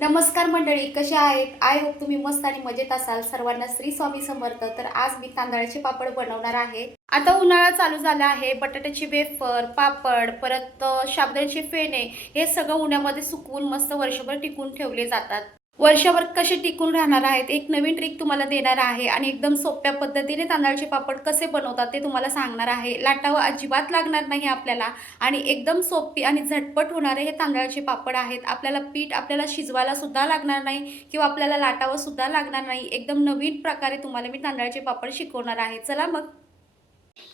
नमस्कार मंडळी, कशा आहेत? आय होप तुम्ही मस्त आणि मजेत असाल। सर्वांना श्री स्वामी समर्थ। तर आज मी तांदळाचे पापड बनवणार आहे। आता उन्हाळा चालू झाला आहे। बटाट्याची वेफर, पापड, परत साबुदाण्याचे फेणे हे सगळं उन्हामध्ये सुकवून मस्त वर्षभर टिकून ठेवले जातात। वर्षभर कसे टिकून राहणार आहेत एक नवीन ट्रिक तुम्हाला देणार आहे आणि एकदम सोप्या पद्धतीने तांदळाचे पापड कसे बनवतात ते तुम्हाला सांगणार आहे। लाटावं अजिबात लागणार नाही आपल्याला आणि एकदम सोपी आणि झटपट होणारे हे तांदळाचे पापड आहेत। आपल्याला पीठ आपल्याला शिजवायला सुद्धा लागणार नाही किंवा आपल्याला लाटावं सुद्धा लागणार नाही। एकदम नवीन प्रकारे तुम्हाला मी तांदळाचे पापड शिकवणार आहे। चला मग।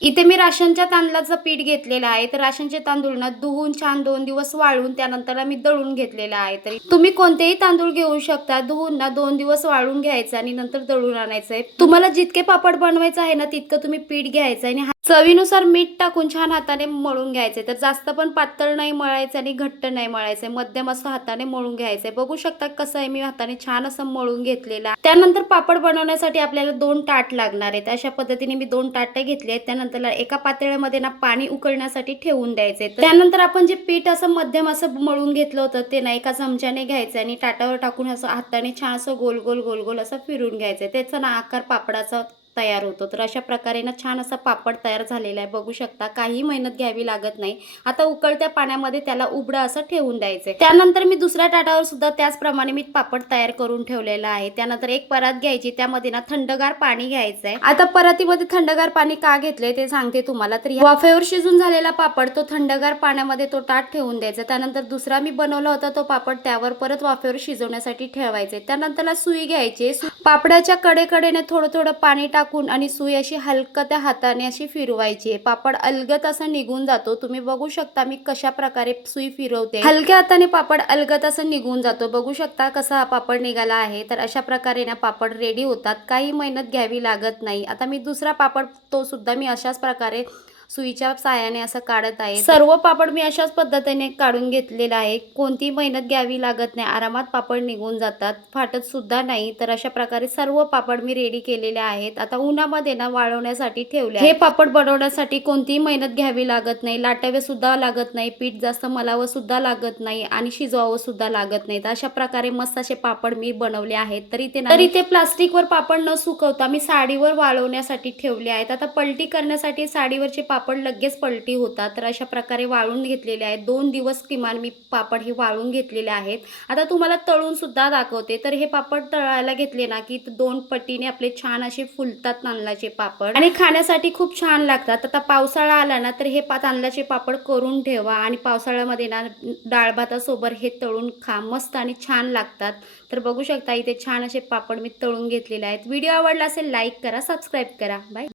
इथे मी राशनच्या तांदळाचं पीठ घेतलेलं आहे। तर राशनचे तांदूळ ना धुवून छान 2 दिवस वाळून त्यानंतर मी दळून घेतलेलं आहे। तरी तुम्ही कोणतेही तांदूळ घेऊ शकता। धुवून ना 2 दिवस वाळून घ्यायचं आणि नंतर दळून आणायचं आहे। तुम्हाला जितके पापड बनवायचे आहे ना तितकं तुम्ही पीठ घ्यायचं आणि चवीनुसार मीठ टाकून छान हाताने मळून घ्यायचे। तर जास्त पण पातळ नाही मळायचं आणि घट्ट नाही मळायचं, मध्यम असं हाताने मळून घ्यायचंय। बघू शकता कसं आहे मी हाताने छान असं मळून घेतलेलं आहे। त्यानंतर पापड बनवण्यासाठी आपल्याला 2 ताट लागणार आहेत। अशा पद्धतीने मी 2 ताटे घेतले आहेत। त्यानंतर एका पातेल्यामध्ये ना पाणी उकळण्यासाठी ठेवून द्यायचे। त्यानंतर आपण जे पीठ असं मध्यम असं मळून घेतलं होतं ते ना एका चमच्याने घ्यायचं आणि ताटावर टाकून असं हाताने छान असं गोल गोल गोल गोल असं फिरून घ्यायचं। त्याचा ना आकार पापडाचा तयार होतो। तर अशा प्रकारे ना छान असा पापड तयार झालेला आहे। बघू शकता काही मेहनत घ्यावी लागत नाही। आता उकळत्या पाण्यामध्ये त्याला उबडा असं ठेवून द्यायचे। त्यानंतर मी दुसऱ्या ताटावर सुद्धा त्याचप्रमाणे मी पापड तयार करून ठेवलेला आहे। त्यानंतर एक परात घ्यायची, त्यामध्ये ना थंडगार पाणी घ्यायचंय। आता परातीमध्ये थंडगार पाणी का घेतले ते सांगते तुम्हाला। तर वाफेवर शिजून झालेला पापड तो थंडगार पाण्यामध्ये तो ताट ठेवून द्यायचा। त्यानंतर दुसरा मी बनवला होता तो पापड त्यावर परत वाफेवर शिजवण्यासाठी ठेवायचे। त्यानंतर सुई घ्यायची, पापडाच्या कडेकडेने थोडं थोडं पाणी टाकून आणि सुई अशी हलकं त्या हाताने अशी फिरवायची। पापड अलगद असा निघून जातो। तुम्ही बघू शकता मी कशा प्रकारे सुई फिरवते। हलक्या हाताने पापड अलगद असं निघून जातो। बघू शकता कसा हा पापड निघाला आहे। तर अशा प्रकारे ना पापड रेडी होतात, काही मेहनत घ्यावी लागत नाही। आता मी दुसरा पापड तो सुद्धा मी अशाच प्रकारे सुईच्या साहाय्याने असं काढत आहे। सर्व पापड मी अशाच पद्धतीने काढून घेतलेला आहे। कोणती मेहनत घ्यावी लागत नाही, आरामात पापड निघून जातात, फाटत सुद्धा नाही। तर अशा प्रकारे सर्व पापड मी रेडी केलेले आहेत। आता उन्हामध्ये ना वाळवण्यासाठी ठेवले। हे पापड बनवण्यासाठी कोणतीही मेहनत घ्यावी लागत नाही, लाटावे सुद्धा लागत नाही, पीठ जास्त मलावं सुद्धा लागत नाही आणि शिजवावं सुद्धा लागत नाही। तर अशा प्रकारे मस्त असे पापड मी बनवले आहेत। तरी ते प्लास्टिकवर पापड न सुकवता मी साडीवर वाळवण्यासाठी ठेवले आहेत। आता पलटी करण्यासाठी साडीवरचे पापड लगेच पलटी होतात। तर अशा प्रकारे वाळून घेतलेले आहेत। 2 दिवस किमान मी पापड हे वाळून घेतलेले आहेत। आता तुम्हाला तळून सुद्धा दाखवते। तर हे पापड तळायला घेतले ना की 2 पटीने आपले छान असे फुलतात तांदळाचे पापड आणि खाण्यासाठी खूप छान लागतात। आता पावसाळा आला ना तर हे तांदळाचे पापड करून ठेवा आणि पावसाळ्यामध्ये ना डाळ भातासोबत हे तळून खा, मस्त आणि छान लागतात। तर बघू शकता इथे छान असे पापड मी तळून घेतलेले आहेत। व्हिडिओ आवडला असेल लाईक करा, सबस्क्राईब करा। बाय।